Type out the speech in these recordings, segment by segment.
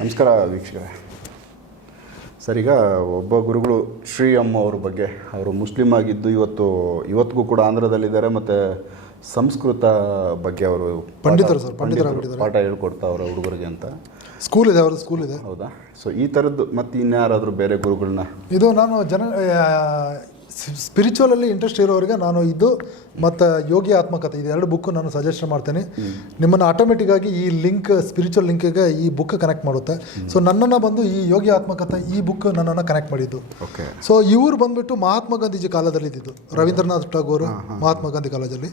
ನಮಸ್ಕಾರ ವೀಕ್ಷಕರೇ. ಸರ್ ಈಗ ಒಬ್ಬ ಗುರುಗಳು ಶ್ರೀ ಅಮ್ಮ ಅವ್ರ ಬಗ್ಗೆ ಅವರು ಮುಸ್ಲಿಂ ಆಗಿದ್ದು ಇವತ್ತು ಇವತ್ತಿಗೂ ಕೂಡ ಆಂಧ್ರದಲ್ಲಿದ್ದಾರೆ ಮತ್ತು ಸಂಸ್ಕೃತ ಬಗ್ಗೆ ಅವರು ಪಂಡಿತರು ಸರ್, ಪಂಡಿತರ. ಪಾಠ ಹೇಳ್ಕೊಡ್ತಾ ಅವರು ಹುಡುಗರಿಗೆ ಅಂತ. ಸ್ಕೂಲ್ ಇದೆ ಅವ್ರ ಸ್ಕೂಲ್ ಇದೆ. ಹೌದಾ? ಸೊ ಈ ಥರದ್ದು ಮತ್ತು ಇನ್ಯಾರಾದರೂ ಬೇರೆ ಗುರುಗಳನ್ನ? ಇದು ನಾನು ಜನ ಸ್ಪಿರಿಚುವಲಲ್ಲಿ ಇಂಟ್ರೆಸ್ಟ್ ಇರೋರಿಗೆ ನಾನು ಇದು ಮತ್ತು ಯೋಗಿ ಆತ್ಮಕಥೆ ಇದು ಎರಡು ಬುಕ್ ನಾನು ಸಜೆಸ್ಟ್ ಮಾಡ್ತೇನೆ. ನಿಮ್ಮನ್ನು ಆಟೋಮೆಟಿಕ್ಕಾಗಿ ಈ ಲಿಂಕ್ ಸ್ಪಿರಿಚುವಲ್ ಲಿಂಕಿಗೆ ಈ ಬುಕ್ ಕನೆಕ್ಟ್ ಮಾಡುತ್ತೆ. ಸೊ ನನ್ನನ್ನು ಬಂದು ಈ ಯೋಗಿ ಆತ್ಮಕಥೆ ಈ ಬುಕ್ ನನ್ನನ್ನು ಕನೆಕ್ಟ್ ಮಾಡಿದ್ದು. ಓಕೆ ಸೊ ಇವರು ಬಂದ್ಬಿಟ್ಟು ಮಹಾತ್ಮ ಗಾಂಧೀಜಿ ಕಾಲದಲ್ಲಿ ಇದ್ದಿದ್ದು. ರವೀಂದ್ರನಾಥ್ ಟಾಗೋರ್ ಮಹಾತ್ಮ ಗಾಂಧಿ ಕಾಲೇಜಲ್ಲಿ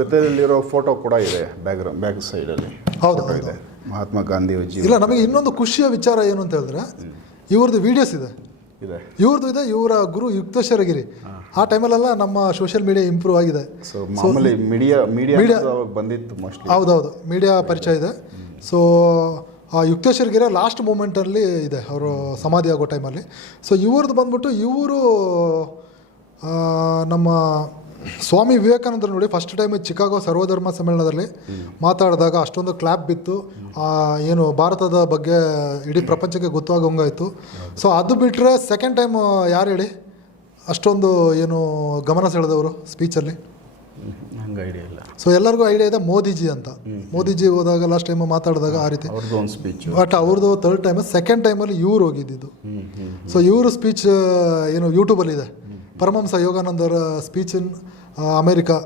ಜೊತೆಯಲ್ಲಿರೋ ಫೋಟೋ ಕೂಡ ಇದೆ ಬ್ಯಾಕ್ ಬ್ಯಾಕ್ ಸೈಡಲ್ಲಿ ಹೌದು, ಮಹಾತ್ಮ ಗಾಂಧಿಜಿ ಇಲ್ಲ ನಮಗೆ ಇನ್ನೊಂದು ಖುಷಿಯ ವಿಚಾರ ಏನು ಅಂತ ಹೇಳಿದ್ರೆ ಇವ್ರದ್ದು ವಿಡಿಯೋಸ್ ಇದೆ. ಇದೆ. ಇವ್ರದ್ದು ಇದೆ ಇವರ ಗುರು ಯುಕ್ತೇಶ್ವರಗಿರಿ ಆ ಟೈಮಲ್ಲೆಲ್ಲ ನಮ್ಮ ಸೋಷಿಯಲ್ ಮೀಡಿಯಾ ಇಂಪ್ರೂವ್ ಆಗಿದೆ. ಸೊ ಮಾಮೂಲಿ ಮೀಡಿಯಾ ಮೀಡಿಯಾ ಅವಾಗ ಬಂದಿತ್ತು ಮೋಸ್ಟ್ಲಿ ಹೌದೌದು. ಮೀಡಿಯಾ ಪರಿಚಯ ಇದೆ. ಸೊ ಆ ಯುಕ್ತೇಶ್ವರಗಿರಿ ಲಾಸ್ಟ್ ಮೂಮೆಂಟಲ್ಲಿ ಇದೆ ಅವರು ಸಮಾಧಿ ಆಗೋ ಟೈಮಲ್ಲಿ ಸೊ ಇವ್ರದ್ದು ಬಂದ್ಬಿಟ್ಟು ಇವರು ನಮ್ಮ ಸ್ವಾಮಿ ವಿವೇಕಾನಂದರು ನೋಡಿ ಫಸ್ಟ್ ಟೈಮ್ ಚಿಕಾಗೋ ಸರ್ವಧರ್ಮ ಸಮ್ಮೇಳನದಲ್ಲಿ ಮಾತಾಡಿದಾಗ ಅಷ್ಟೊಂದು ಕ್ಲಾಪ್ ಬಿತ್ತು. ಏನು ಭಾರತದ ಬಗ್ಗೆ ಇಡೀ ಪ್ರಪಂಚಕ್ಕೆ ಗೊತ್ತಾಗೋಂಗಾಯಿತು ಸೊ ಅದು ಬಿಟ್ಟರೆ ಸೆಕೆಂಡ್ ಟೈಮ್ ಯಾರು ಹೇಳಿ? ಅಷ್ಟೊಂದು ಏನು ಗಮನ ಸೆಳೆದವರು ಸ್ಪೀಚಲ್ಲಿ ಹಂಗೆ ಐಡಿಯಾ ಇಲ್ಲ. ಸೊ ಎಲ್ಲರಿಗೂ ಐಡಿಯಾ ಇದೆ ಮೋದಿಜಿ ಅಂತ. ಮೋದಿಜಿ ಹೋದಾಗ ಲಾಸ್ಟ್ ಟೈಮ್ ಮಾತಾಡಿದಾಗ ಆ ರೀತಿ. ಅವ್ರದ್ದು ಒಂದು ಸ್ಪೀಚು ಬಟ್ ಅವ್ರದ್ದು ಥರ್ಡ್ ಟೈಮ್ ಸೆಕೆಂಡ್ ಟೈಮಲ್ಲಿ ಇವ್ರು ಹೋಗಿದ್ದಿದ್ದು. ಸೊ ಇವರು ಸ್ಪೀಚ್ ಏನು ಯೂಟ್ಯೂಬಲ್ಲಿದೆ ಪರಮಹಂಸ ಯೋಗಾನಂದರ ಸ್ಪೀಚ್ ಇನ್ ಅಮೇರಿಕಾ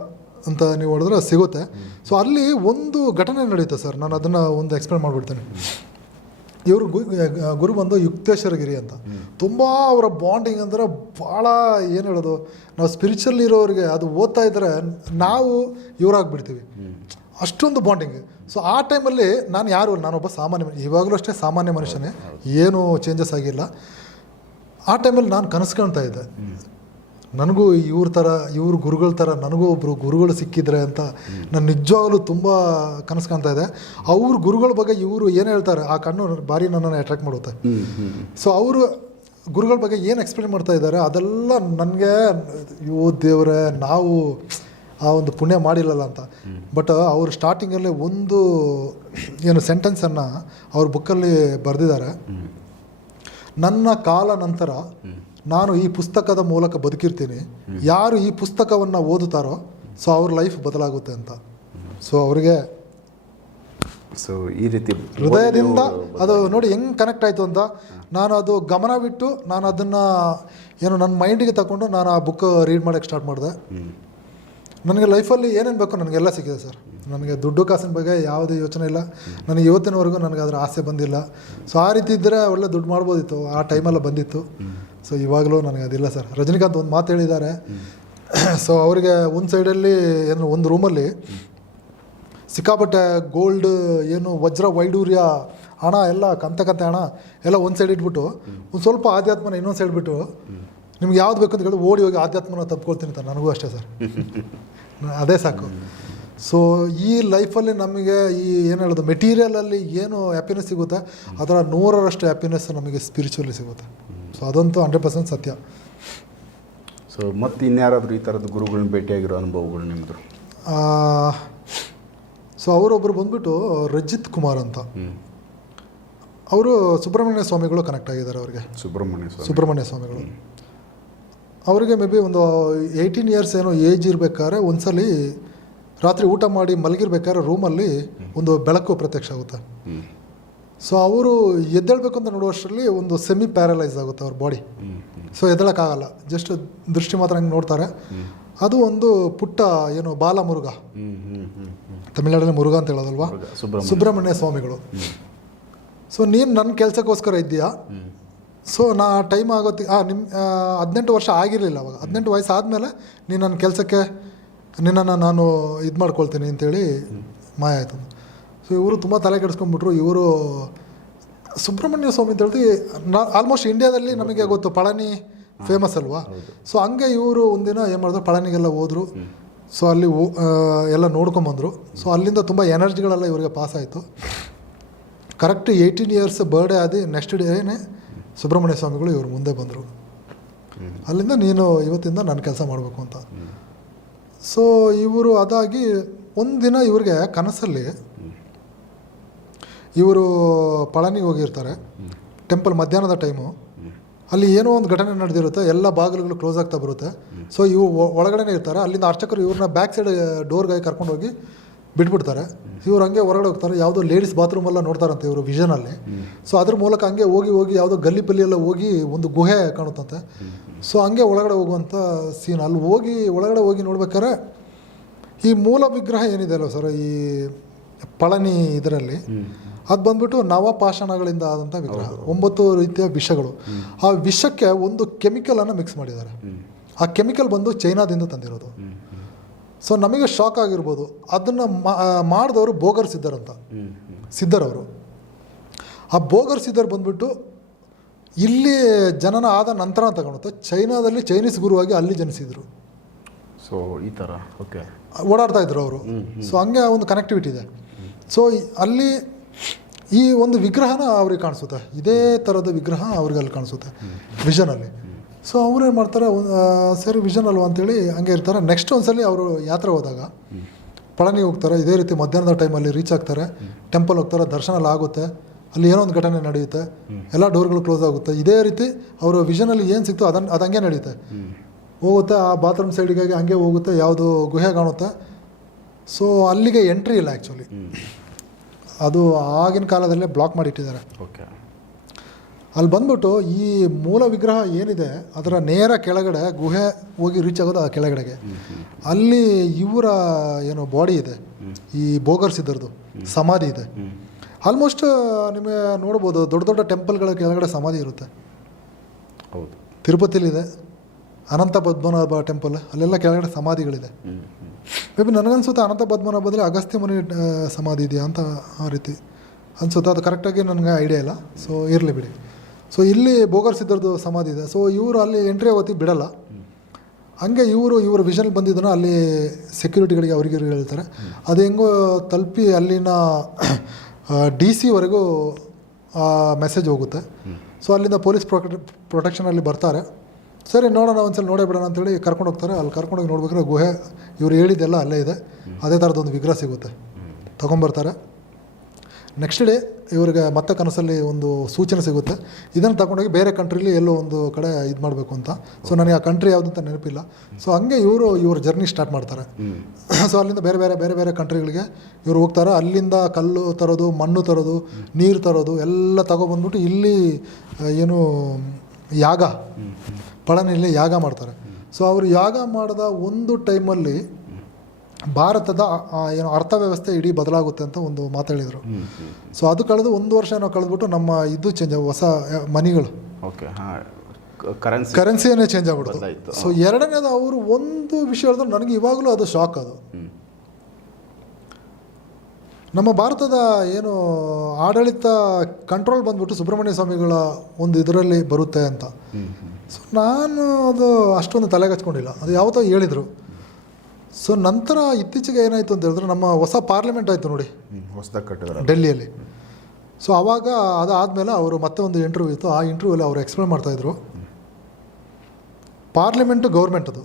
ಅಂತ ನೀವು ಹೊಡೆದ್ರೆ ಸಿಗುತ್ತೆ. ಸೊ ಅಲ್ಲಿ ಒಂದು ಘಟನೆ ನಡೆಯುತ್ತೆ ಸರ್. ನಾನು ಅದನ್ನು ಒಂದು ಎಕ್ಸ್ಪ್ಲೇನ್ ಮಾಡಿಬಿಡ್ತೇನೆ. ಇವರು ಗುರು ಬಂದು ಯುಕ್ತೇಶ್ವರಗಿರಿ ಅಂತ. ತುಂಬ ಅವರ ಬಾಂಡಿಂಗ್ ಅಂದರೆ ಭಾಳ, ಏನು ಹೇಳೋದು, ನಾವು ಸ್ಪಿರಿಚುವಲ್ ಇರೋರಿಗೆ ಅದು ಓದ್ತಾ ಇದ್ದರೆ ನಾವು ಇವರಾಗ್ಬಿಡ್ತೀವಿ. ಅಷ್ಟೊಂದು ಬಾಂಡಿಂಗ್ ಸೊ ಆ ಟೈಮಲ್ಲಿ ನಾನು ಯಾರು ನಾನೊಬ್ಬ ಸಾಮಾನ್ಯ ಇವಾಗಲೂ ಅಷ್ಟೇ ಸಾಮಾನ್ಯ ಮನುಷ್ಯನೇ. ಏನು ಚೇಂಜಸ್ ಆಗಿಲ್ಲ. ಆ ಟೈಮಲ್ಲಿ ನಾನು ಕನಸು ಕಾಣ್ತಾ ಇದ್ದೆ. ನನಗೂ ಇವ್ರ ಥರ ಇವ್ರ ಗುರುಗಳ ಥರ ನನಗೂ ಒಬ್ಬರು ಗುರುಗಳು ಸಿಕ್ಕಿದ್ರೆ ಅಂತ ನಾನು ನಿಜವಾಗಲೂ ತುಂಬ ಕನಸು ಕಾಣ್ತಾ ಇದೆ. ಅವ್ರ ಗುರುಗಳ ಬಗ್ಗೆ ಇವರು ಏನು ಹೇಳ್ತಾರೆ ಆ ಕಣ್ಣು ಭಾರಿ ನನ್ನನ್ನು ಅಟ್ರಾಕ್ಟ್ ಮಾಡುತ್ತೆ. ಸೊ ಅವರು ಗುರುಗಳ ಬಗ್ಗೆ ಏನು ಎಕ್ಸ್ಪ್ಲೇನ್ ಮಾಡ್ತಾ ಇದ್ದಾರೆ ಅದೆಲ್ಲ ನನಗೆ ಇವು ದೇವರೇ ನಾವು ಆ ಒಂದು ಪುಣ್ಯ ಮಾಡಿಲ್ಲಲ್ಲ ಅಂತ. ಬಟ್ ಅವರು ಸ್ಟಾರ್ಟಿಂಗಲ್ಲಿ ಒಂದು ಏನು ಸೆಂಟೆನ್ಸನ್ನು ಅವ್ರ ಬುಕ್ಕಲ್ಲಿ ಬರೆದಿದ್ದಾರೆ. ನನ್ನ ಕಾಲ ನಂತರ ನಾನು ಈ ಪುಸ್ತಕದ ಮೂಲಕ ಬದುಕಿರ್ತೀನಿ. ಯಾರು ಈ ಪುಸ್ತಕವನ್ನು ಓದುತ್ತಾರೋ ಸೊ ಅವ್ರ ಲೈಫ್ ಬದಲಾಗುತ್ತೆ ಅಂತ. ಸೊ ಅವರಿಗೆ ಸೊ ಈ ರೀತಿ ಹೃದಯದಿಂದ ಅದು ನೋಡಿ ಹೆಂಗೆ ಕನೆಕ್ಟ್ ಆಯಿತು ಅಂತ ನಾನು ಅದು ಗಮನ ಬಿಟ್ಟು ನಾನು ಅದನ್ನು ಏನು ನನ್ನ ಮೈಂಡಿಗೆ ತಗೊಂಡು ನಾನು ಆ ಬುಕ್ ರೀಡ್ ಮಾಡೋಕ್ಕೆ ಸ್ಟಾರ್ಟ್ ಮಾಡಿದೆ. ನನಗೆ ಲೈಫಲ್ಲಿ ಏನೇನು ಬೇಕು ನನಗೆಲ್ಲ ಸಿಕ್ಕಿದೆ ಸರ್. ನನಗೆ ದುಡ್ಡು ಕಾಸಿನ ಬಗ್ಗೆ ಯಾವುದೇ ಯೋಚನೆ ಇಲ್ಲ. ನನಗೆ ಇವತ್ತಿನವರೆಗೂ ನನಗೆ ಅದರ ಆಸೆ ಬಂದಿಲ್ಲ. ಸೊ ಆ ರೀತಿ ಇದ್ದರೆ ಒಳ್ಳೆ ದುಡ್ಡು ಮಾಡ್ಬೋದಿತ್ತು. ಆ ಟೈಮೆಲ್ಲ ಬಂದಿತ್ತು. ಸೊ ಇವಾಗಲೂ ನನಗೆ ಅದಿಲ್ಲ ಸರ್. ರಜನಿಕಾಂತ್ ಒಂದು ಮಾತು ಹೇಳಿದ್ದಾರೆ. ಸೊ ಅವರಿಗೆ ಒಂದು ಸೈಡಲ್ಲಿ ಏನು ಒಂದು ರೂಮಲ್ಲಿ ಸಿಕ್ಕಾಪಟ್ಟೆ ಗೋಲ್ಡ್ ಏನು ವಜ್ರ ವೈಡೂರ್ಯ, ಹಣ ಎಲ್ಲ ಕಂತೆ ಕಂತೆ ಹಣ ಎಲ್ಲ ಒಂದು ಸೈಡ್ ಇಟ್ಬಿಟ್ಟು ಒಂದು ಸ್ವಲ್ಪ ಆಧ್ಯಾತ್ಮನ ಇನ್ನೊಂದು ಸೈಡ್ ಬಿಟ್ಟು ನಿಮ್ಗೆ ಯಾವ್ದು ಬೇಕು ಅಂತ ಓಡಿ ಹೋಗಿ ಆಧ್ಯಾತ್ಮನ ತಪ್ಕೊಳ್ತೀನಿ ಸರ್ ನನಗೂ ಅಷ್ಟೇ ಸರ್. ಅದೇ ಸಾಕು. ಸೊ ಈ ಲೈಫಲ್ಲಿ ನಮಗೆ ಈ ಏನು ಹೇಳೋದು ಮೆಟೀರಿಯಲಲ್ಲಿ ಏನು ಹ್ಯಾಪಿನೆಸ್ ಸಿಗುತ್ತೆ, ಅದರ ನೂರರಷ್ಟು ಹ್ಯಾಪಿನೆಸ್ ನಮಗೆ ಸ್ಪಿರಿಚುವಲಿ ಸಿಗುತ್ತೆ. ಸೊ ಅದಂತೂ ಹಂಡ್ರೆಡ್ ಪರ್ಸೆಂಟ್ ಸತ್ಯ. ಸೊ ಮತ್ತೆ ಇನ್ಯಾರಾದರೂ ಈ ಥರದ ಗುರುಗಳನ್ನ ಭೇಟಿಯಾಗಿರೋ ಅನುಭವಗಳು ನಿಮ್ಮದು ಸೊ ಅವರೊಬ್ಬರು ಬಂದ್ಬಿಟ್ಟು ರಜಿತ್ ಕುಮಾರ್ ಅಂತ. ಅವರು ಸುಬ್ರಹ್ಮಣ್ಯ ಸ್ವಾಮಿಗಳು ಕನೆಕ್ಟ್ ಆಗಿದ್ದಾರೆ ಅವರಿಗೆ. ಸುಬ್ರಹ್ಮಣ್ಯ ಸುಬ್ರಹ್ಮಣ್ಯ ಸ್ವಾಮಿಗಳು. ಅವರಿಗೆ ಮೇ ಬಿ ಒಂದು ಏಯ್ಟೀನ್ ಇಯರ್ಸ್ ಏನೋ ಏಜ್ ಇರಬೇಕಾದ್ರೆ ಒಂದ್ಸಲಿ ರಾತ್ರಿ ಊಟ ಮಾಡಿ ಮಲಗಿರ್ಬೇಕಾದ್ರೆ ರೂಮಲ್ಲಿ ಒಂದು ಬೆಳಕು ಪ್ರತ್ಯಕ್ಷ ಆಗುತ್ತೆ. ಸೊ ಅವರು ಎದ್ದೇಳಬೇಕು ಅಂತ ನೋಡುವಷ್ಟರಲ್ಲಿ ಒಂದು ಸೆಮಿ ಪ್ಯಾರಲೈಸ್ ಆಗುತ್ತೆ ಅವ್ರ ಬಾಡಿ ಸೊ ಎದ್ದೇಳಕ್ಕಾಗಲ್ಲ. ಜಸ್ಟ್ ದೃಷ್ಟಿ ಮಾತ್ರ ಹಂಗೆ ನೋಡ್ತಾರೆ. ಅದು ಒಂದು ಪುಟ್ಟ ಏನು ಬಾಲ ಮುರುಘ ತಮಿಳ್ನಾಡಲ್ಲಿ ಮುರುಘ ಅಂತ ಹೇಳೋದಲ್ವಾ? ಸುಬ್ರಹ್ಮಣ್ಯ. ಸುಬ್ರಹ್ಮಣ್ಯ ಸ್ವಾಮಿಗಳು. ಸೊ ನೀನು ನನ್ನ ಕೆಲಸಕ್ಕೋಸ್ಕರ ಇದ್ದೀಯಾ? ಸೊ ನಾ ಟೈಮ್ ಆಗೋತಿ ಹಾಂ ನಿಮ್ಮ ಹದಿನೆಂಟು ವರ್ಷ ಆಗಿರಲಿಲ್ಲ ಅವಾಗ. ಹದಿನೆಂಟು ವಯಸ್ಸು ಆದಮೇಲೆ ನೀನು ನನ್ನ ಕೆಲಸಕ್ಕೆ ನಿನ್ನನ್ನು ನಾನು ಇದು ಮಾಡ್ಕೊಳ್ತೀನಿ ಅಂತೇಳಿ ಮಾಯ ಆಯಿತು. ಸೊ ಇವರು ತುಂಬ ತಲೆ ಕೆಡಿಸ್ಕೊಂಡ್ಬಿಟ್ರು. ಇವರು ಸುಬ್ರಹ್ಮಣ್ಯ ಸ್ವಾಮಿ ಅಂತ ಹೇಳ್ತಿ ನಾ ಆಲ್ಮೋಸ್ಟ್ ಇಂಡಿಯಾದಲ್ಲಿ ನಮಗೆ ಗೊತ್ತು ಪಳನಿ ಫೇಮಸ್ ಅಲ್ವಾ? ಸೊ ಹಂಗೆ ಇವರು ಒಂದಿನ ಏನು ಮಾಡಿದ್ರು ಪಳನಿಗೆಲ್ಲ ಹೋದರು. ಸೊ ಅಲ್ಲಿ ಎಲ್ಲ ನೋಡ್ಕೊಂಬಂದರು ಸೊ ಅಲ್ಲಿಂದ ತುಂಬ ಎನರ್ಜಿಗಳೆಲ್ಲ ಇವರಿಗೆ ಪಾಸ್ ಆಯಿತು. ಕರೆಕ್ಟ್ ಏಯ್ಟೀನ್ ಇಯರ್ಸ್ ಬರ್ಡೇ ಆದಿ ನೆಕ್ಸ್ಟ್ ಡೇನೇ ಸುಬ್ರಹ್ಮಣ್ಯ ಸ್ವಾಮಿಗಳು ಇವರು ಮುಂದೆ ಬಂದರು. ಅಲ್ಲಿಂದ ನೀನು ಇವತ್ತಿಂದ ನನ್ನ ಕೆಲಸ ಮಾಡಬೇಕು ಅಂತ. ಸೊ ಇವರು ಅದಾಗಿ ಒಂದಿನ ಇವ್ರಿಗೆ ಕನಸಲ್ಲಿ ಇವರು ಪಳನಿಗೆ ಹೋಗಿರ್ತಾರೆ. ಟೆಂಪಲ್ ಮಧ್ಯಾಹ್ನದ ಟೈಮು. ಅಲ್ಲಿ ಏನೋ ಒಂದು ಘಟನೆ ನಡೆದಿರುತ್ತೆ, ಎಲ್ಲ ಬಾಗಿಲುಗಳು ಕ್ಲೋಸ್ ಆಗ್ತಾ ಬರುತ್ತೆ. ಸೊ ಇವು ಒಳಗಡೆನೇ ಇರ್ತಾರೆ. ಅಲ್ಲಿಂದ ಅರ್ಚಕರು ಇವ್ರನ್ನ ಬ್ಯಾಕ್ ಸೈಡ್ ಡೋರ್ಗಾಗಿ ಕರ್ಕೊಂಡು ಹೋಗಿ ಬಿಟ್ಬಿಡ್ತಾರೆ. ಇವ್ರು ಹಂಗೆ ಹೊರಗಡೆ ಹೋಗ್ತಾರೆ. ಯಾವುದೋ ಲೇಡೀಸ್ ಬಾತ್ರೂಮ್ ಎಲ್ಲ ನೋಡ್ತಾರಂತೆ ಇವರು ವಿಷನಲ್ಲಿ ಸೊ ಅದ್ರ ಮೂಲಕ ಹಂಗೆ ಹೋಗಿ ಹೋಗಿ ಯಾವುದೋ ಗಲ್ಲಿ ಪಲ್ಲಿ ಎಲ್ಲ ಹೋಗಿ ಒಂದು ಗುಹೆ ಕಾಣುತ್ತಂತೆ. ಸೊ ಹಂಗೆ ಒಳಗಡೆ ಹೋಗುವಂಥ ಸೀನ್ ಅಲ್ಲಿ ಹೋಗಿ ಒಳಗಡೆ ಹೋಗಿ ನೋಡ್ಬೇಕಾದ್ರೆ ಈ ಮೂಲ ವಿಗ್ರಹ ಏನಿದೆ ಅಲ್ವ ಸರ್? ಈ ಪಳನಿ ಇದರಲ್ಲಿ. ಅದು ಬಂದ್ಬಿಟ್ಟು ನವಪಾಷಾಣಗಳಿಂದ ಆದಂಥ ವಿಗ್ರಹ. ಒಂಬತ್ತು ರೀತಿಯ ವಿಷಗಳು. ಆ ವಿಷಕ್ಕೆ ಒಂದು ಕೆಮಿಕಲನ್ನು ಮಿಕ್ಸ್ ಮಾಡಿದ್ದಾರೆ. ಆ ಕೆಮಿಕಲ್ ಬಂದು ಚೈನಾದಿಂದ ತಂದಿರೋದು. ಸೊ ನಮಗೆ ಶಾಕ್ ಆಗಿರ್ಬೋದು. ಅದನ್ನು ಮಾಡಿದವರು ಬೋಗರ್ ಸಿದ್ಧರಂತ ಸಿದ್ಧರವರು ಆ ಬೋಗರ್ ಸಿದ್ಧರ್ ಬಂದ್ಬಿಟ್ಟು ಇಲ್ಲಿ ಜನನ ಆದ ನಂತರ ತಗೊಳುತ್ತೆ ಚೈನಾದಲ್ಲಿ ಚೈನೀಸ್ ಗುರುವಾಗಿ ಅಲ್ಲಿ ಜನಿಸಿದರು. ಸೊ ಈ ಥರ ಓಕೆ ಓಡಾಡ್ತಾ ಇದ್ರು ಅವರು. ಸೊ ಹಂಗೆ ಒಂದು ಕನೆಕ್ಟಿವಿಟಿ ಇದೆ. ಸೊ ಅಲ್ಲಿ ಈ ಒಂದು ವಿಗ್ರಹನ ಅವ್ರಿಗೆ ಕಾಣಿಸುತ್ತೆ. ಇದೇ ಥರದ ವಿಗ್ರಹ ಅವ್ರಿಗೆ ಅಲ್ಲಿ ಕಾಣಿಸುತ್ತೆ, ವಿಷನಲ್ಲಿ. ಸೊ ಅವ್ರು ಏನು ಮಾಡ್ತಾರೆ ಸರ್ ವಿಷನ್ ಅಲ್ವಾ ಅಂತೇಳಿ ಹಂಗೆ ಇರ್ತಾರೆ. ನೆಕ್ಸ್ಟ್ ಒಂದ್ಸಲಿ ಅವರು ಯಾತ್ರೆ ಹೋದಾಗ, ಪಳನಿ ಹೋಗ್ತಾರೆ, ಇದೇ ರೀತಿ ಮಧ್ಯಾಹ್ನದ ಟೈಮಲ್ಲಿ ರೀಚ್ ಆಗ್ತಾರೆ. ಟೆಂಪಲ್ ಹೋಗ್ತಾರೆ, ದರ್ಶನ ಎಲ್ಲ ಆಗುತ್ತೆ. ಅಲ್ಲಿ ಏನೋ ಒಂದು ಘಟನೆ ನಡೆಯುತ್ತೆ. ಎಲ್ಲ ಡೋರ್ಗಳು ಕ್ಲೋಸ್ ಆಗುತ್ತೆ. ಇದೇ ರೀತಿ ಅವರ ವಿಷನಲ್ಲಿ ಏನು ಸಿಕ್ತೋ ಅದನ್ನು ಅದು ಹಂಗೆ ನಡೆಯುತ್ತೆ. ಹೋಗುತ್ತೆ, ಆ ಬಾತ್ರೂಮ್ ಸೈಡಿಗಾಗಿ ಹಂಗೆ ಹೋಗುತ್ತೆ, ಯಾವುದು ಗುಹೆ ಕಾಣುತ್ತೆ. ಸೊ ಅಲ್ಲಿಗೆ ಎಂಟ್ರಿ ಇಲ್ಲ ಆ್ಯಕ್ಚುಲಿ ಅದು ಆಗಿನ ಕಾಲದಲ್ಲೇ ಬ್ಲಾಕ್ ಮಾಡಿಟ್ಟಿದ್ದಾರೆ. ಓಕೆ ಅಲ್ಲಿ ಬಂದ್ಬಿಟ್ಟು ಈ ಮೂಲ ವಿಗ್ರಹ ಏನಿದೆ ಅದರ ನೇರ ಕೆಳಗಡೆ ಗುಹೆ ಹೋಗಿ ರೀಚ್ ಆಗೋದು ಆ ಕೆಳಗಡೆಗೆ. ಅಲ್ಲಿ ಇವರ ಏನು ಬಾಡಿ ಇದೆ ಈ ಬೋಗರ್ಸ್ ಇದ್ದರದು ಸಮಾಧಿ ಇದೆ. ಆಲ್ಮೋಸ್ಟ್ ನಿಮಗೆ ನೋಡ್ಬೋದು ದೊಡ್ಡ ದೊಡ್ಡ ಟೆಂಪಲ್ಗಳ ಕೆಳಗಡೆ ಸಮಾಧಿ ಇರುತ್ತೆ. ಹೌದು. ತಿರುಪತಿಲಿದೆ ಅನಂತ ಪದ್ಮನಾಭ ಟೆಂಪಲ್ ಅಲ್ಲೆಲ್ಲ ಕೆಳಗಡೆ ಸಮಾಧಿಗಳಿದೆ. ಮೇ ಬಿ ನನಗನ್ಸುತ್ತೆ ಅನಂತ ಪದ್ಮನಾಭದಲ್ಲಿ ಅಗಸ್ತ್ಯ ಮುನಿ ಸಮಾಧಿ ಇದೆಯಾ ಅಂತ ಆ ರೀತಿ ಅನಿಸುತ್ತೆ. ಅದು ಕರೆಕ್ಟಾಗಿ ನನಗೆ ಐಡಿಯಾ ಇಲ್ಲ. ಸೊ ಇರಲಿ ಬಿಡಿ. ಸೊ ಇಲ್ಲಿ ಬೋಗರ್ ಸಿದ್ಧರದು ಸಮಾಧಿ ಇದೆ. ಸೊ ಇವರು ಅಲ್ಲಿ ಎಂಟ್ರಿ ಆಗೋತಿ ಬಿಡಲ್ಲ. ಹಂಗೆ ಇವರು ಇವರು ವಿಷನ್ ಬಂದಿದ್ದನ್ನು ಅಲ್ಲಿ ಸೆಕ್ಯೂರಿಟಿಗಳಿಗೆ ಅವರಿಗೆ ಹೇಳ್ತಾರೆ. ಅದು ಹೆಂಗೋ ತಲುಪಿ ಅಲ್ಲಿನ ಡಿ ಸಿವರೆಗೂ ಮೆಸೇಜ್ ಹೋಗುತ್ತೆ. ಸೊ ಅಲ್ಲಿಂದ ಪೊಲೀಸ್ ಪ್ರೊಟೆಕ್ಷನ್ ಪ್ರೊಟೆಕ್ಷನಲ್ಲಿ ಬರ್ತಾರೆ. ಸರಿ, ನೋಡೋಣ, ಒಂದ್ಸಲ ನೋಡೇ ಬಿಡೋಣ ಅಂತೇಳಿ ಕರ್ಕೊಂಡು ಹೋಗ್ತಾರೆ. ಅಲ್ಲಿ ಕರ್ಕೊಂಡೋಗಿ ನೋಡ್ಬೇಕಾದ್ರೆ ಗುಹೆ, ಇವ್ರು ಹೇಳಿದ್ದೆಲ್ಲ ಅಲ್ಲೇ ಇದೆ. ಅದೇ ಥರದೊಂದು ವಿಗ್ರಹ ಸಿಗುತ್ತೆ. ತೊಗೊಂಬರ್ತಾರೆ. ನೆಕ್ಸ್ಟ್ ಡೇ ಇವ್ರಿಗೆ ಮತ್ತೆ ಕನಸಲ್ಲಿ ಒಂದು ಸೂಚನೆ ಸಿಗುತ್ತೆ. ಇದನ್ನು ತಗೊಂಡೋಗಿ ಬೇರೆ ಕಂಟ್ರಿಲಿ ಎಲ್ಲೋ ಒಂದು ಕಡೆ ಇದು ಮಾಡಬೇಕು ಅಂತ. ಸೊ ನನಗೆ ಆ ಕಂಟ್ರಿ ಯಾವುದು ಅಂತ ನೆನಪಿಲ್ಲ. ಸೊ ಹಂಗೆ ಇವರು, ಇವ್ರ ಜರ್ನಿ ಸ್ಟಾರ್ಟ್ ಮಾಡ್ತಾರೆ. ಸೊ ಅಲ್ಲಿಂದ ಬೇರೆ ಬೇರೆ ಬೇರೆ ಬೇರೆ ಕಂಟ್ರಿಗಳಿಗೆ ಇವರು ಹೋಗ್ತಾರೆ. ಅಲ್ಲಿಂದ ಕಲ್ಲು ತರೋದು, ಮಣ್ಣು ತರೋದು, ನೀರು ತರೋದು ಎಲ್ಲ ತಗೊಬಂದ್ಬಿಟ್ಟು ಇಲ್ಲಿ ಏನು, ಯಾಗ. ಪಳನಿಯಲ್ಲಿ ಯಾಗ ಮಾಡ್ತಾರೆ. ಸೊ ಅವರು ಯಾಗ ಮಾಡಿದ ಒಂದು ಟೈಮಲ್ಲಿ ಭಾರತದ ಏನು ಅರ್ಥವ್ಯವಸ್ಥೆ ಇಡೀ ಬದಲಾಗುತ್ತೆ ಅಂತ ಒಂದು ಮಾತಾಡಿದರು ಸೊ ಅದು ಕಳೆದು ಒಂದು ವರ್ಷ ಏನೋ ಕಳೆದ್ಬಿಟ್ಟು ನಮ್ಮ ಇದು ಚೇಂಜ್ ಹೊಸ ಮನಿಗಳು. ಓಕೆ ಕರೆನ್ಸಿ ಕರೆನ್ಸಿಯೇ ಚೇಂಜ್ ಆಗ್ಬಿಡ್ತು. ಸೊ ಎರಡನೇದು ಅವರು ಒಂದು ವಿಷಯ ಹೇಳಿದ್ರೆ ನನಗೆ ಇವಾಗಲೂ ಅದು ಶಾಕ್ ಅದು. ನಮ್ಮ ಭಾರತದ ಏನು ಆಡಳಿತ ಕಂಟ್ರೋಲ್ ಬಂದ್ಬಿಟ್ಟು ಸುಬ್ರಹ್ಮಣ್ಯ ಸ್ವಾಮಿಗಳ ಒಂದು ಇದರಲ್ಲಿ ಬರುತ್ತೆ ಅಂತ. ಸೊ ನಾನು ಅದು ಅಷ್ಟೊಂದು ತಲೆಗೆ ಹಚ್ಕೊಂಡಿಲ್ಲ ಅದು ಯಾವತ್ತೋ ಹೇಳಿದರು. ಸೊ ನಂತರ ಇತ್ತೀಚೆಗೆ ಏನಾಯಿತು ಅಂತ ಹೇಳಿದ್ರೆ ನಮ್ಮ ಹೊಸ ಪಾರ್ಲಿಮೆಂಟ್ ಆಯಿತು ನೋಡಿ. ಹೊಸದಾಗಿ ಕಟ್ಟಿದಾರೆ ಡೆಲ್ಲಿಯಲ್ಲಿ. ಸೊ ಆವಾಗ ಅದಾದಮೇಲೆ ಅವರು ಮತ್ತೆ ಒಂದು ಇಂಟರ್ವ್ಯೂ ಇತ್ತು. ಆ ಇಂಟರ್ವ್ಯೂಲ್ಲಿ ಅವರು ಎಕ್ಸ್ಪ್ಲೇನ್ ಮಾಡ್ತಾಯಿದ್ರು ಪಾರ್ಲಿಮೆಂಟು ಗೌರ್ಮೆಂಟ್ ಅದು.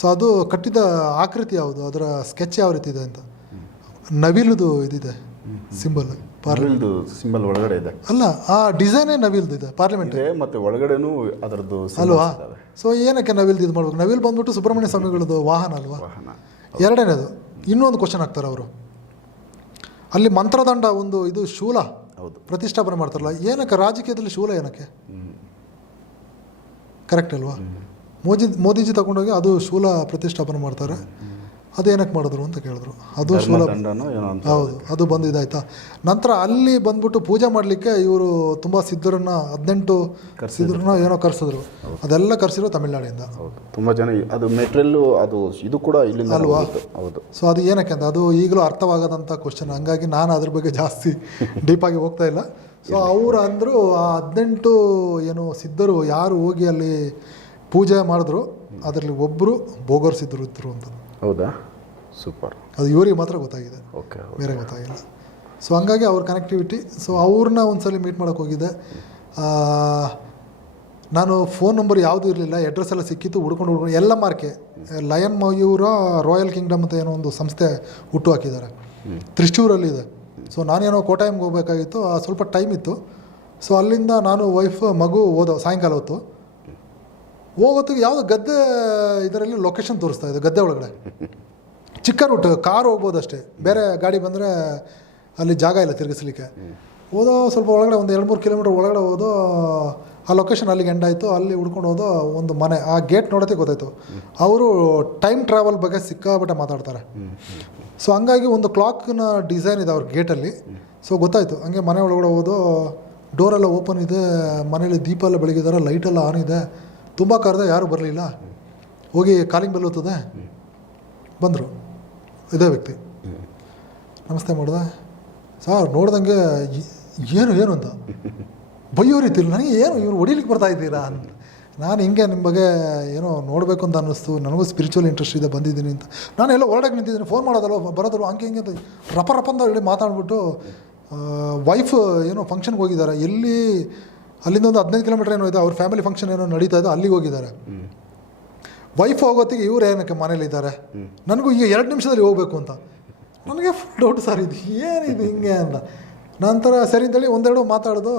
ಸೊ ಅದು ಕಟ್ಟಿದ ಆಕೃತಿ ಯಾವುದು? ಅದರ ಸ್ಕೆಚ್ ಯಾವ ರೀತಿ ಇದೆ ಅಂತ. ನವಿಲುದು ಇದಿದೆ. ಸಿಂಬಲ್ ಪಾರ್ಲಿಮೆಂಟ್ ಸಿಂಬಲ್ ಒಳಗಡೆ ಇದೆ. ಅಲ್ಲ ಆ ಡಿಸೈನೇ ನವಿಲ್ದು ಇದೆ ಪಾರ್ಲಿಮೆಂಟ್ ಮತ್ತೆ ಒಳಗಡೆನೂ ಅದರದ್ದು ಅಲ್ವಾ. ಸೊ ಏನಕ್ಕೆ ನವಿಲ್ದು ಇದು ಮಾಡ್ಬೇಕು? ನವಿಲ್ ಬಂದ್ಬಿಟ್ಟು ಸುಬ್ರಹ್ಮಣ್ಯ ಸ್ವಾಮಿಗಳದ್ದು ವಾಹನ ಅಲ್ವಾ? ವಾಹನ. ಎರಡನೇದು ಇನ್ನೊಂದು ಕ್ವಶನ್ ಆಗ್ತಾರೆ ಅವರು. ಅಲ್ಲಿ ಮಂತ್ರದಂಡ ಒಂದು ಇದು ಶೂಲ ಹೌದು. ಪ್ರತಿಷ್ಠಾಪನೆ ಮಾಡ್ತಾರಲ್ಲ ಏನಕ್ಕೆ? ರಾಜಕೀಯದಲ್ಲಿ ಶೂಲ ಏನಕ್ಕೆ? ಕರೆಕ್ಟ್ ಅಲ್ವಾ? ಮೋದಿ ಮೋದಿಜಿ ತಗೊಂಡೋಗಿ ಅದು ಶೂಲ ಪ್ರತಿಷ್ಠಾಪನೆ ಮಾಡ್ತಾರೆ. ಅದು ಏನಕ್ಕೆ ಮಾಡಿದ್ರು ಅಂತ ಕೇಳಿದ್ರು. ಅದು ದಂಡನೋ ಹೌದು ಅದು ಬಂದು ಇದಾಯ್ತಾ ನಂತರ ಅಲ್ಲಿ ಬಂದ್ಬಿಟ್ಟು ಪೂಜೆ ಮಾಡಲಿಕ್ಕೆ ಇವರು ತುಂಬ ಸಿದ್ಧರನ್ನ ಹದಿನೆಂಟು ಸಿದ್ಧರನ್ನ ಏನೋ ಕರ್ಸಿದ್ರು. ಅದೆಲ್ಲ ಕರೆಸಿರೋ ತಮಿಳ್ನಾಡಿಂದ. ಹೌದು. ತುಂಬಾ ಜನ ಅದು ಮೆಟೀರಿಯಲ್ ಅದು ಇದು ಕೂಡ ಇಲ್ಲಿಂದ ಅಲ್ವಾ? ಹೌದು. ಸೊ ಅದು ಏನಕ್ಕೆ ಅಂತ ಅದು ಈಗಲೂ ಅರ್ಥವಾಗದಂಥ ಕ್ವಶನ್ ಹಂಗಾಗಿ ನಾನು ಅದ್ರ ಬಗ್ಗೆ ಜಾಸ್ತಿ ಡೀಪಾಗಿ ಹೋಗ್ತಾ ಇಲ್ಲ. ಸೊ ಅವರು ಅಂದರು ಆ ಹದಿನೆಂಟು ಏನು ಸಿದ್ಧರು ಯಾರು ಹೋಗಿ ಅಲ್ಲಿ ಪೂಜೆ ಮಾಡಿದ್ರು ಅದರಲ್ಲಿ ಒಬ್ಬರು ಬೋಗರ್ ಸಿದ್ಧರು ಇದ್ದರು ಅಂತ. ಹೌದಾ? ಸೂಪರ್. ಅದು ಇವರಿಗೆ ಮಾತ್ರ ಗೊತ್ತಾಗಿದೆ. ಓಕೆ ಬೇರೆ ಗೊತ್ತಾಗಿಲ್ಲ. ಸೊ ಹಂಗಾಗಿ ಅವ್ರ ಕನೆಕ್ಟಿವಿಟಿ ಸೊ ಅವ್ರನ್ನ ಒಂದ್ಸಲಿ ಮೀಟ್ ಮಾಡೋಕ್ಕೆ ಹೋಗಿದ್ದೆ. ನಾನು ಫೋನ್ ನಂಬರ್ ಯಾವುದೂ ಇರಲಿಲ್ಲ ಅಡ್ರೆಸ್ ಎಲ್ಲ ಸಿಕ್ಕಿತ್ತು ಹುಡ್ಕೊಂಡು ಹುಡ್ಕೊಂಡು ಎಲ್ಲ ಮಾರ್ಕೆ ಲಯನ್ ಮಯೂರ ರಾಯಲ್ ಕಿಂಗ್ಡಮ್ ಅಂತ ಏನೋ ಒಂದು ಸಂಸ್ಥೆ ಹುಟ್ಟು ಹಾಕಿದ್ದಾರೆ. ತ್ರಿಶೂರಲ್ಲಿ ಇದೆ ಸೊ ನಾನೇನೋ ಕೋಟಾಯಮ್ಗೆ ಹೋಗ್ಬೇಕಾಗಿತ್ತು ಸ್ವಲ್ಪ ಟೈಮ್ ಇತ್ತು. ಸೊ ಅಲ್ಲಿಂದ ನಾನು ವೈಫ್ ಮಗು ಓದೋ ಸಾಯಂಕಾಲ ಹೊತ್ತು. ಹೋಗೋತ್ತಿಗೆ ಯಾವುದೋ ಗದ್ದೆ ಇದರಲ್ಲಿ ಲೊಕೇಶನ್ ತೋರಿಸ್ತಾ ಇದೆ, ಗದ್ದೆ ಒಳಗಡೆ. ಚಿಕ್ಕ ರೂಟ್ ಕಾರ್ ಹೋಗ್ಬೋದು ಅಷ್ಟೇ ಬೇರೆ ಗಾಡಿ ಬಂದರೆ ಅಲ್ಲಿ ಜಾಗ ಇಲ್ಲ ತಿರುಗಿಸ್ಲಿಕ್ಕೆ. ಹೋದೋ ಸ್ವಲ್ಪ ಒಳಗಡೆ ಒಂದು ಎರಡು ಮೂರು ಕಿಲೋಮೀಟ್ರ್ ಒಳಗಡೆ ಹೋದೋ, ಆ ಲೊಕೇಶನ್ ಅಲ್ಲಿಗೆ ಎಂಡ್ ಆಯಿತು, ಅಲ್ಲಿ ಹುಡ್ಕೊಂಡು ಹೋದೋ ಒಂದು ಮನೆ. ಆ ಗೇಟ್ ನೋಡೋದೇ ಗೊತ್ತಾಯ್ತು. ಅವರು ಟೈಮ್ ಟ್ರಾವೆಲ್ ಬಗ್ಗೆ ಸಿಕ್ಕಾಪಟ್ಟೆ ಮಾತಾಡ್ತಾರೆ. ಸೊ ಹಂಗಾಗಿ ಒಂದು ಕ್ಲಾಕ್ನ ಡಿಸೈನ್ ಇದೆ ಅವ್ರ ಗೇಟಲ್ಲಿ ಸೊ ಗೊತ್ತಾಯಿತು. ಹಂಗೆ ಮನೆ ಒಳಗಡೆ ಹೋದೋ ಡೋರೆಲ್ಲ ಓಪನ್ ಇದೆ ಮನೇಲಿ ದೀಪ ಎಲ್ಲ ಬೆಳಗಿದ್ದಾರೆ ಲೈಟೆಲ್ಲ ಆನ್ ಇದೆ. ತುಂಬ ಕರೆದ ಯಾರೂ ಬರಲಿಲ್ಲ? ಹೋಗಿ ಕಾಲಿಂಗ್ ಬೆಲ್ ಹೊತ್ತದೆ? ಬಂದರು. ಇದೇ ವ್ಯಕ್ತಿ. ನಮಸ್ತೆ ಮಾಡ್ದೆ. ಸರ್, ನೋಡ್ದಂಗೆ ಏನು ಏನು ಅಂತ? ಬೈಯೋ ರೀತಿ ಇಲ್ಲ ನನಗೆ ಏನು, ಇವ್ರು ಹೊಡಿಲಿಕ್ಕೆ ಬರ್ತಾ ಇದ್ದೀರಾ? ನಾನು ಹಿಂಗೆ ನಿಮ್ಮ ಬಗ್ಗೆ ಏನೋ ನೋಡಬೇಕು ಅಂತ ಅನ್ನಿಸ್ತು. ನನಗೂ ಸ್ಪಿರಿಚುವಲ್ ಇಂಟ್ರೆಸ್ಟ್ ಇದೆ, ಬಂದಿದ್ದೀನಿ ಅಂತ. ನಾನು ಎಲ್ಲ ಹೊರಡಕ್ಕೆ ನಿಂತಿದ್ದೀನಿ. ಫೋನ್ ಮಾಡೋದಲ್ಲ ಬರೋದಲ್ಲ, ಹಂಗೆ ಹಿಂಗೆ ಅಂತ. ರಪ ರಪ ಅಂತ ಹೇಳಿ ಮಾತಾಡ್ಬಿಟ್ಟು ವೈಫ್ ಏನೋ ಫಂಕ್ಷನ್ಗೆ ಹೋಗಿದ್ದಾರೆ. ಎಲ್ಲಿ ಅಲ್ಲಿಂದ ಒಂದು ಹದಿನೈದು ಕಿಲೋಮೀಟರ್ ಏನೋ ಇದೆ ಅವ್ರ ಫ್ಯಾಮಿಲಿ ಫಂಕ್ಷನ್ ಏನೋ ನಡೀತಾ ಇದೆ ಅಲ್ಲಿಗೆ ಹೋಗಿದ್ದಾರೆ. ವೈಫ್ ಹೋಗೋತ್ತಿಗೆ ಇವ್ರು ಏನಕ್ಕೆ ಮನೇಲಿದ್ದಾರೆ ನನಗೂ ಈಗ ಎರಡು ನಿಮಿಷದಲ್ಲಿ ಹೋಗಬೇಕು ಅಂತ. ನನಗೆ ಫುಲ್ ಡೌಟ್ ಸರ್ ಇದು. ಏನಿದು ಹಿಂಗೆ ಅಂತ. ನಂತರ ಸರಿ ಅಂತೇಳಿ ಒಂದೆರಡು ಮಾತಾಡೋದು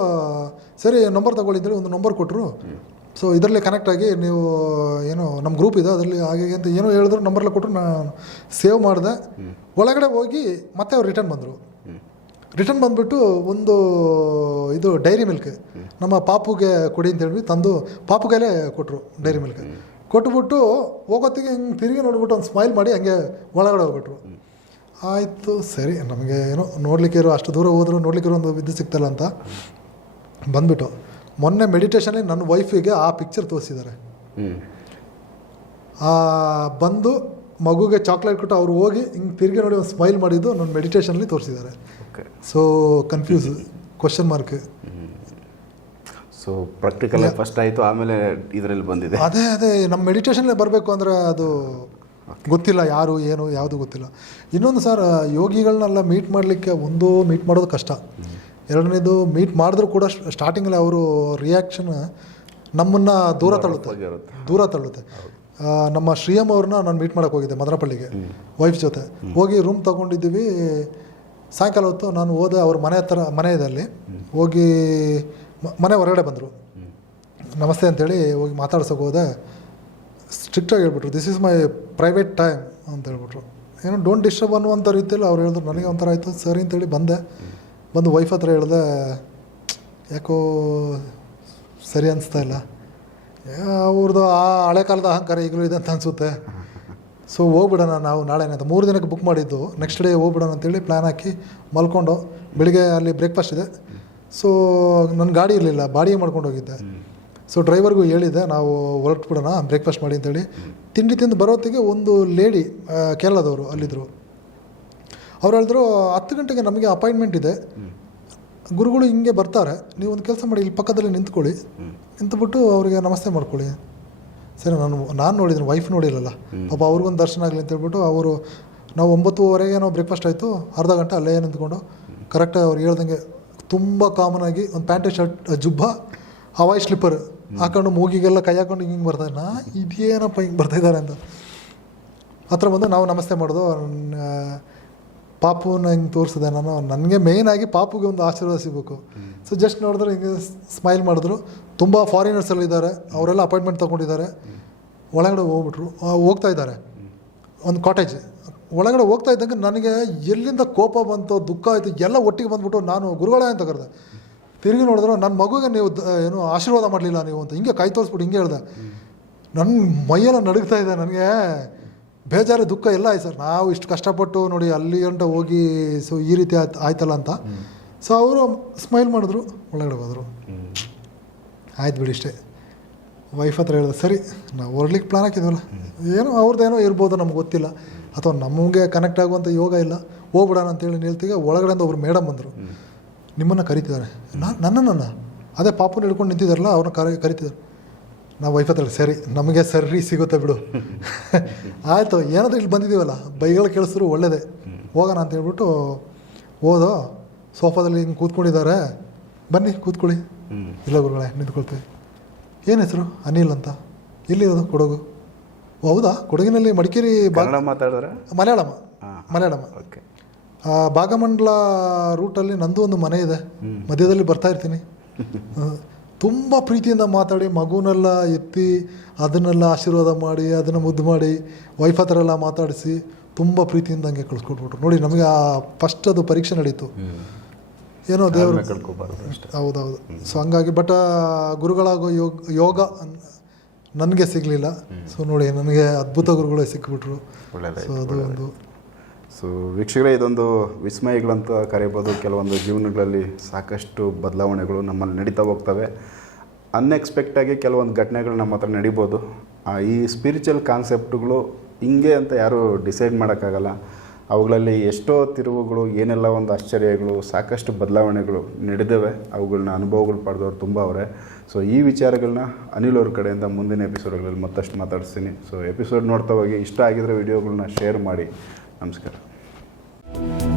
ಸರಿ ನಂಬರ್ ತಗೊಳ್ಳಿದ್ರಿ ಒಂದು ನಂಬರ್ ಕೊಟ್ಟರು ಸೊ ಇದರಲ್ಲಿ ಕನೆಕ್ಟ್ ಆಗಿ ನೀವು ಏನು ನಮ್ಮ ಗ್ರೂಪ್ ಇದೆ ಅದರಲ್ಲಿ ಹಾಗೆ ಹೀಗೆ ಅಂತ ಏನೋ ಹೇಳಿದ್ರು ನಂಬರ್ಲ್ಲ ಕೊಟ್ಟರು ನಾನು ಸೇವ್ ಮಾಡಿದೆ. ಒಳಗಡೆ ಹೋಗಿ ಮತ್ತೆ ಅವ್ರು ರಿಟರ್ನ್ ಬಂದರು. ರಿಟರ್ನ್ ಬಂದುಬಿಟ್ಟು ಒಂದು ಇದು ಡೈರಿ ಮಿಲ್ಕ್ ನಮ್ಮ ಪಾಪುಗೆ ಕೊಡಿ ಅಂತ ಹೇಳಿ ತಂದು ಪಾಪು ಕೈಲೇ ಕೊಟ್ಟರು ಡೈರಿ ಮಿಲ್ಕ್ ಕೊಟ್ಬಿಟ್ಟು ಹೋಗೋತ್ತಿಗೆ ಹಿಂಗೆ ತಿರುಗಿ ನೋಡ್ಬಿಟ್ಟು ಒಂದು ಸ್ಮೈಲ್ ಮಾಡಿ ಹಂಗೆ ಒಳಗಡೆ ಹೋಗ್ಬಿಟ್ರು. ಆಯಿತು ಸರಿ ನಮಗೆ ಏನೋ ನೋಡ್ಲಿಕ್ಕೆ ಇರೋ ಅಷ್ಟು ದೂರ ಹೋದರೂ ನೋಡ್ಲಿಕ್ಕೆ ಇರೋ ಒಂದು ಇದು ಸಿಗ್ತಲ್ಲ ಅಂತ ಬಂದ್ಬಿಟ್ಟು ಮೊನ್ನೆ ಮೆಡಿಟೇಷನಲ್ಲಿ ನನ್ನ ವೈಫಿಗೆ ಆ ಪಿಕ್ಚರ್ ತೋರಿಸಿದ್ದಾರೆ. ಬಂದು ಮಗುಗೆ ಚಾಕ್ಲೇಟ್ ಕೊಟ್ಟು ಅವ್ರು ಹೋಗಿ ಹಿಂಗೆ ತಿರುಗಿ ನೋಡಿ ಒಂದು ಸ್ಮೈಲ್ ಮಾಡಿದ್ದು ನನ್ನ ಮೆಡಿಟೇಷನಲ್ಲಿ ತೋರಿಸಿದ್ದಾರೆ. So confuse question mark so practical first ಆಯಿತು ಆಮೇಲೆ ಇದರಲ್ಲಿ ಬಂದಿದೆ. ಅದೇ ಅದೇ ನಮ್ಮ ಮೆಡಿಟೇಷನ್ಲೇ ಬರಬೇಕು ಅಂದರೆ ಅದು ಗೊತ್ತಿಲ್ಲ ಯಾರು ಏನು ಯಾವುದು ಗೊತ್ತಿಲ್ಲ. ಇನ್ನೊಂದು ಸರ್ ಯೋಗಿಗಳನ್ನೆಲ್ಲ ಮೀಟ್ ಮಾಡಲಿಕ್ಕೆ ಒಂದು ಮೀಟ್ ಮಾಡೋದು ಕಷ್ಟ. ಎರಡನೇದು ಮೀಟ್ ಮಾಡಿದ್ರು ಕೂಡ ಸ್ಟಾರ್ಟಿಂಗಲ್ಲಿ ಅವರು ರಿಯಾಕ್ಷನ್ ನಮ್ಮನ್ನು ದೂರ ತಳ್ಳುತ್ತೆ. ದೂರ ತಳ್ಳುತ್ತೆ. ನಮ್ಮ ಶ್ರೀಯಮ್ ಅವ್ರನ್ನ ನಾನು ಮೀಟ್ ಮಾಡೋಕೆ ಹೋಗಿದ್ದೆ ಮದನಪಳ್ಳಿಗೆ ವೈಫ್ ಜೊತೆ. ಹೋಗಿ ರೂಮ್ ತೊಗೊಂಡಿದ್ದೀವಿ. ಸಾಯಂಕಾಲ ಹೊತ್ತು ನಾನು ಹೋದೆ ಅವ್ರ ಮನೆ ಹತ್ರ, ಮನೆ ಹೋಗಿ ಮನೆ ಹೊರಗಡೆ ಬಂದರು. ನಮಸ್ತೆ ಅಂತೇಳಿ ಹೋಗಿ ಮಾತಾಡ್ಸೋಕೆ ಹೋದೆ. ಸ್ಟ್ರಿಕ್ಟಾಗಿ ಹೇಳ್ಬಿಟ್ರು this is my private time ಅಂತ ಹೇಳ್ಬಿಟ್ರು. ಏನೋ ಡೋಂಟ್ ಡಿಸ್ಟರ್ಬ್ ಅನ್ನುವಂಥ ರೀತಿಯಲ್ಲಿ ಅವ್ರು ಹೇಳಿದ್ರು. ನನಗೆ ಒಂಥರ ಆಯಿತು, ಸರಿ ಅಂತೇಳಿ ಬಂದೆ. ಬಂದು ವೈಫ್ ಹತ್ರ ಹೇಳಿದೆ, ಯಾಕೋ ಸರಿ ಅನಿಸ್ತಾ ಇಲ್ಲ ಅವ್ರದ್ದು ಆ ಹಳೆ ಕಾಲದ ಅಹಂಕಾರ ಈಗಲೂ ಇದೆ ಅಂತ ಅನಿಸುತ್ತೆ. ಸೊ ಹೋಗ್ಬಿಡೋಣ ನಾವು ನಾಳೆ ಅಂತ ಮೂರು ದಿನಕ್ಕೆ ಬುಕ್ ಮಾಡಿದ್ದು. ನೆಕ್ಸ್ಟ್ ಡೇ ಹೋಗ್ಬಿಡೋಣ ಅಂತೇಳಿ ಪ್ಲ್ಯಾನ್ ಹಾಕಿ ಮಲ್ಕೊಂಡು ಬೆಳಿಗ್ಗೆ ಅಲ್ಲಿ ಬ್ರೇಕ್ಫಾಸ್ಟ್ ಇದೆ. ಸೊ ನನ್ನ ಗಾಡಿ ಇರಲಿಲ್ಲ, ಬಾಡಿಗೆ ಮಾಡ್ಕೊಂಡು ಹೋಗಿದ್ದೆ. ಸೊ ಡ್ರೈವರ್ಗೂ ಹೇಳಿದೆ, ನಾವು ಹೊರಟ್ಬಿಡೋಣ ಬ್ರೇಕ್ಫಾಸ್ಟ್ ಮಾಡಿ ಅಂತೇಳಿ. ತಿಂಡಿ ತಿಂದು ಬರೋತ್ತಿಗೆ ಒಂದು ಲೇಡಿ ಕೇರಳದವರು ಅಲ್ಲಿದ್ದರು ಅವ್ರು ಹೇಳಿದ್ರು, ಹತ್ತು ಗಂಟೆಗೆ ನಮಗೆ ಅಪಾಯಿಂಟ್ಮೆಂಟ್ ಇದೆ. ಗುರುಗಳು ಹಿಂಗೆ ಬರ್ತಾರೆ. ನೀವು ಒಂದು ಕೆಲಸ ಮಾಡಿ, ಇಲ್ಲಿ ಪಕ್ಕದಲ್ಲಿ ನಿಂತ್ಕೊಳ್ಳಿ. ನಿಂತ್ಬಿಟ್ಟು ಅವರಿಗೆ ನಮಸ್ತೆ ಮಾಡ್ಕೊಳ್ಳಿ. ಸರಿ ನಾನು ನಾನು ನೋಡಿದ್ದೀನಿ ವೈಫ್ ನೋಡಿರಲ್ಲ ಪಾಪ ಅವ್ರಿಗೊಂದು ದರ್ಶನ ಆಗಲಿ ಅಂತ ಹೇಳ್ಬಿಟ್ಟು ಅವರು ನಾವು ಒಂಬತ್ತುವರೆಗೆ ನಾವು ಬ್ರೇಕ್ಫಾಸ್ಟ್ ಆಯಿತು ಅರ್ಧ ಗಂಟೆ ಅಲ್ಲೇ ನಿಂತ್ಕೊಂಡು ಕರೆಕ್ಟಾಗಿ ಅವ್ರು ಹೇಳ್ದಂಗೆ ತುಂಬ ಕಾಮನ್ ಆಗಿ ಒಂದು ಪ್ಯಾಂಟ್ ಶರ್ಟ್ ಜುಬ್ಬ ಹವಾಯಿ ಸ್ಲಿಪ್ಪರ್ ಹಾಕೊಂಡು ಮೂಗಿಗೆಲ್ಲ ಕೈ ಹಾಕೊಂಡು ಹಿಂಗೆ ಬರ್ತಾರೆ ನಾ ಇದೇನಪ್ಪ ಹಿಂಗೆ ಬರ್ತಾಯಿದ್ದಾರೆ ಅಂತ. ಹತ್ರ ಬಂದು ನಾವು ನಮಸ್ತೆ ಮಾಡೋದು ಪಾಪುನ ಹಿಂಗೆ ತೋರಿಸಿದೆ ನಾನು ನನಗೆ ಆಗಿ ಪಾಪುಗೆ ಒಂದು ಆಶೀರ್ವಾದ ಸಿಗಬೇಕು. ಸೊ ಜಸ್ಟ್ ನೋಡಿದ್ರೆ ಹಿಂಗೆ ಸ್ಮೈಲ್ ಮಾಡಿದ್ರು. ತುಂಬ ಫಾರಿನರ್ಸ್ ಎಲ್ಲ ಇದ್ದಾರೆ. ಅವರೆಲ್ಲ ಅಪಾಯಿಂಟ್ಮೆಂಟ್ ತೊಗೊಂಡಿದ್ದಾರೆ. ಒಳಗಡೆ ಹೋಗ್ಬಿಟ್ರು. ಹೋಗ್ತಾ ಇದ್ದಾರೆ. ಒಂದು ಕಾಟೇಜ್ ಒಳಗಡೆ ಹೋಗ್ತಾ ಇದ್ದಂಗೆ ನನಗೆ ಎಲ್ಲಿಂದ ಕೋಪ ಬಂತು, ದುಃಖ ಆಯಿತು, ಎಲ್ಲ ಒಟ್ಟಿಗೆ ಬಂದ್ಬಿಟ್ಟು ನಾನು ಗುರುಗಳೇ ಅಂತ ಕರೆದೆ. ತಿರುಗಿ ನೋಡಿದ್ರು ನನ್ನ ಮಗುಗೆ ನೀವು ಏನು ಆಶೀರ್ವಾದ ಮಾಡಲಿಲ್ಲ ನೀವು ಅಂತ. ಹಿಂಗೆ ಕೈ ತೋರಿಸ್ಬಿಟ್ಟು ಹಿಂಗೆ ಹೇಳ್ದೆ. ನನ್ನ ಮೈಯೆಲ್ಲ ನಡುಗ್ತಾ ಇದೆ ನನಗೆ. ಬೇಜಾರು ದುಃಖ ಎಲ್ಲ ಆಯ್ತು ಸರ್. ನಾವು ಇಷ್ಟು ಕಷ್ಟಪಟ್ಟು ನೋಡಿ ಅಲ್ಲಿ ಗಂಟ ಹೋಗಿ ಸೊ ಈ ರೀತಿ ಆಯ್ತು ಆಯ್ತಲ್ಲ ಅಂತ. ಸೊ ಅವರು ಸ್ಮೈಲ್ ಮಾಡಿದ್ರು ಒಳಗಡೆ ಹೋದರು. ಆಯ್ತು ಬಿಡಿ ಇಷ್ಟೇ. ವೈಫ್ ಹತ್ರ ಹೇಳಿದ್ರು ಸರಿ ನಾವು ಹೊರಡ್ಲಿಕ್ಕೆ ಪ್ಲಾನ್ ಹಾಕಿದ್ವಲ್ಲ. ಏನೋ ಅವ್ರದ್ದೇನೋ ಇರ್ಬೋದು ನಮ್ಗೆ ಗೊತ್ತಿಲ್ಲ. ಅಥವಾ ನಮಗೆ ಕನೆಕ್ಟ್ ಆಗುವಂಥ ಯೋಗ ಇಲ್ಲ. ಹೋಗ್ಬಿಡೋಣ ಅಂತೇಳಿ ನಿಲ್ತಿಗೆ ಒಳಗಡೆಯಿಂದ ಒಬ್ರು ಮೇಡಮ್ ಬಂದರು. ನಿಮ್ಮನ್ನು ಕರಿತಿದ್ದಾರೆ. ನಾನು ನನ್ನನ್ನು. ಅದೇ ಪಾಪನ ಹಿಡ್ಕೊಂಡು ನಿಂತಿದ್ದಾರಲ್ಲ ಅವ್ರನ್ನ ಕರಿ ಕರಿತಿದ್ದಾರೆ. ನಾವು ವೈಫ್ ಹತ್ರ ಸರಿ ನಮಗೆ ಸರಿ ಸಿಗುತ್ತೆ ಬಿಡು. ಆಯಿತು ಏನಾದರೂ ಇಲ್ಲಿ ಬಂದಿದ್ದೀವಲ್ಲ ಬೈಗಳು ಕೇಳಿಸಿದ್ರು ಒಳ್ಳೆಯದೇ ಹೋಗೋಣ ಅಂತ ಹೇಳ್ಬಿಟ್ಟು ಹೋದೋ ಸೋಫಾದಲ್ಲಿ ಹಿಂಗೆ ಕೂತ್ಕೊಂಡಿದ್ದಾರೆ. ಬನ್ನಿ ಕೂತ್ಕೊಳ್ಳಿ. ಇಲ್ಲ ಗುರುಗಳೇ ನಿಂತ್ಕೊಳ್ತೀವಿ. ಏನು ಹೆಸರು? ಅನಿಲ್ ಅಂತ. ಇಲ್ಲಿರೋದು ಕೊಡಗು? ಹೌದಾ? ಕೊಡಗಿನಲ್ಲಿ ಮಡಿಕೇರಿ ಮಲಯಾಳಮ್ಮ ಮಲಯಾಳಮ್ಮ ಮಾತಾಡಿದ್ರೆ? ಮಲಯಾಳಮ ಮಲಯಾಳಮ ಓಕೆ. ಭಾಗಮಂಡಲ ರೂಟಲ್ಲಿ ನಂದು ಒಂದು ಮನೆ ಇದೆ. ಮಧ್ಯದಲ್ಲಿ ಬರ್ತಾ ಇರ್ತೀನಿ. ತುಂಬ ಪ್ರೀತಿಯಿಂದ ಮಾತಾಡಿ ಮಗುನೆಲ್ಲ ಎತ್ತಿ ಅದನ್ನೆಲ್ಲ ಆಶೀರ್ವಾದ ಮಾಡಿ ಅದನ್ನು ಮುದ್ದು ಮಾಡಿ ವೈಫ್ ಹತ್ರ ಎಲ್ಲ ಮಾತಾಡಿಸಿ ತುಂಬ ಪ್ರೀತಿಯಿಂದ ಹಂಗೆ ಕಳ್ಸ್ಕೊಟ್ಬಿಟ್ರು. ನೋಡಿ ನಮಗೆ ಆ ಫಸ್ಟ್ ಅದು ಪರೀಕ್ಷೆ ನಡೀತು. ಏನೋ ದೇವರು ಹೌದೌದು. ಸೊ ಹಂಗಾಗಿ ಬಟ್ ಗುರುಗಳಾಗೋ ಯೋಗ ಯೋಗ ನನಗೆ ಸಿಗಲಿಲ್ಲ. ಸೊ ನೋಡಿ ನನಗೆ ಅದ್ಭುತ ಗುರುಗಳೇ ಸಿಕ್ಕಿಬಿಟ್ರು ಸೊ ಅದು ಒಂದು ಸೊ ವೀಕ್ಷಕರೇ, ಇದೊಂದು ವಿಸ್ಮಯಗಳಂತ ಕರೆಯಬೋದು ಕೆಲವೊಂದು ಜೀವನಗಳಲ್ಲಿ ಸಾಕಷ್ಟು ಬದಲಾವಣೆಗಳು ನಮ್ಮಲ್ಲಿ ನಡೀತಾ ಹೋಗ್ತವೆ. ಅನ್ಎಕ್ಸ್ಪೆಕ್ಟಾಗಿ ಕೆಲವೊಂದು ಘಟನೆಗಳು ನಮ್ಮ ಹತ್ರ ನಡಿಬೋದು. ಈ ಸ್ಪಿರಿಚುವಲ್ ಕಾನ್ಸೆಪ್ಟ್ಗಳು ಹಿಂಗೆ ಅಂತ ಯಾರೂ ಡಿಸೈಡ್ ಮಾಡೋಕ್ಕಾಗಲ್ಲ. ಅವುಗಳಲ್ಲಿ ಎಷ್ಟೋ ತಿರುವುಗಳು, ಏನೆಲ್ಲ ಒಂದು ಆಶ್ಚರ್ಯಗಳು, ಸಾಕಷ್ಟು ಬದಲಾವಣೆಗಳು ನಡೆದವೆ. ಅವುಗಳನ್ನ ಅನುಭವಗಳು ಪಡೆದವ್ರು ತುಂಬ ಅವರೇ. ಸೊ ಈ ವಿಚಾರಗಳನ್ನ ಅನಿಲ್ ಅವ್ರ ಕಡೆಯಿಂದ ಮುಂದಿನ ಎಪಿಸೋಡ್ಗಳಲ್ಲಿ ಮತ್ತಷ್ಟು ಮಾತಾಡಿಸ್ತೀನಿ. ಸೊ ಎಪಿಸೋಡ್ ನೋಡ್ತಾ ಹೋಗಿ, ಇಷ್ಟ ಆಗಿದ್ರೆ ವಿಡಿಯೋಗಳನ್ನ ಶೇರ್ ಮಾಡಿ. ನಮಸ್ಕಾರ. Thank you